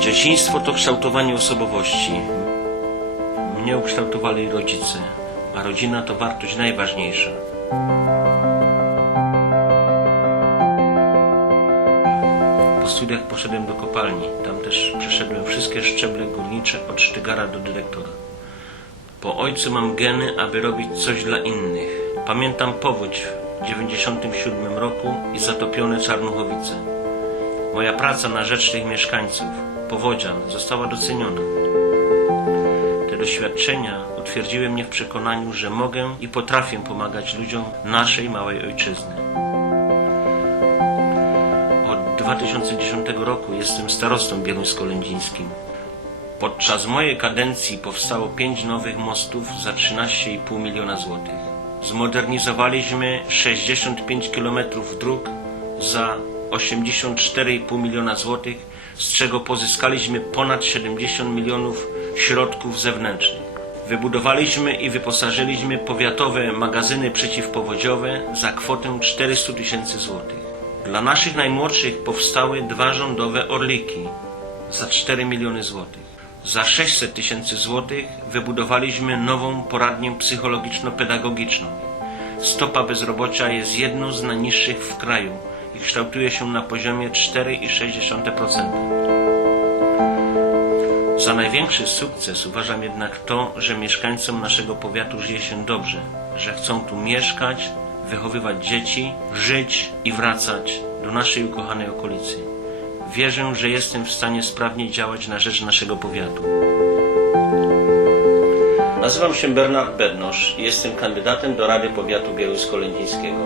Dzieciństwo to kształtowanie osobowości. Mnie ukształtowali rodzice, a rodzina to wartość najważniejsza. Po studiach poszedłem do kopalni. Tam też przeszedłem wszystkie szczeble górnicze od sztygara do dyrektora. Po ojcu mam geny, aby robić coś dla innych. Pamiętam powódź w 97 roku i zatopione Czarnuchowice. Moja praca na rzecz tych mieszkańców, powodzian, została doceniona. Te doświadczenia utwierdziły mnie w przekonaniu, że mogę i potrafię pomagać ludziom naszej małej ojczyzny. Od 2010 roku jestem starostą bieluńsko-lędzińskim. Podczas mojej kadencji powstało pięć nowych mostów za 13,5 miliona złotych. Zmodernizowaliśmy 65 km dróg za 84,5 miliona złotych, z czego pozyskaliśmy ponad 70 milionów środków zewnętrznych. Wybudowaliśmy i wyposażyliśmy powiatowe magazyny przeciwpowodziowe za kwotę 400 tysięcy złotych. Dla naszych najmłodszych powstały dwa rządowe orliki za 4 miliony złotych. Za 600 tysięcy złotych wybudowaliśmy nową poradnię psychologiczno-pedagogiczną. Stopa bezrobocia jest jedną z najniższych w kraju i kształtuje się na poziomie 4,6%. Za największy sukces uważam jednak to, że mieszkańcom naszego powiatu żyje się dobrze, że chcą tu mieszkać, wychowywać dzieci, żyć i wracać do naszej ukochanej okolicy. Wierzę, że jestem w stanie sprawnie działać na rzecz naszego powiatu. Nazywam się Bernard Bednosz i jestem kandydatem do Rady Powiatu Białyskolędzińskiego.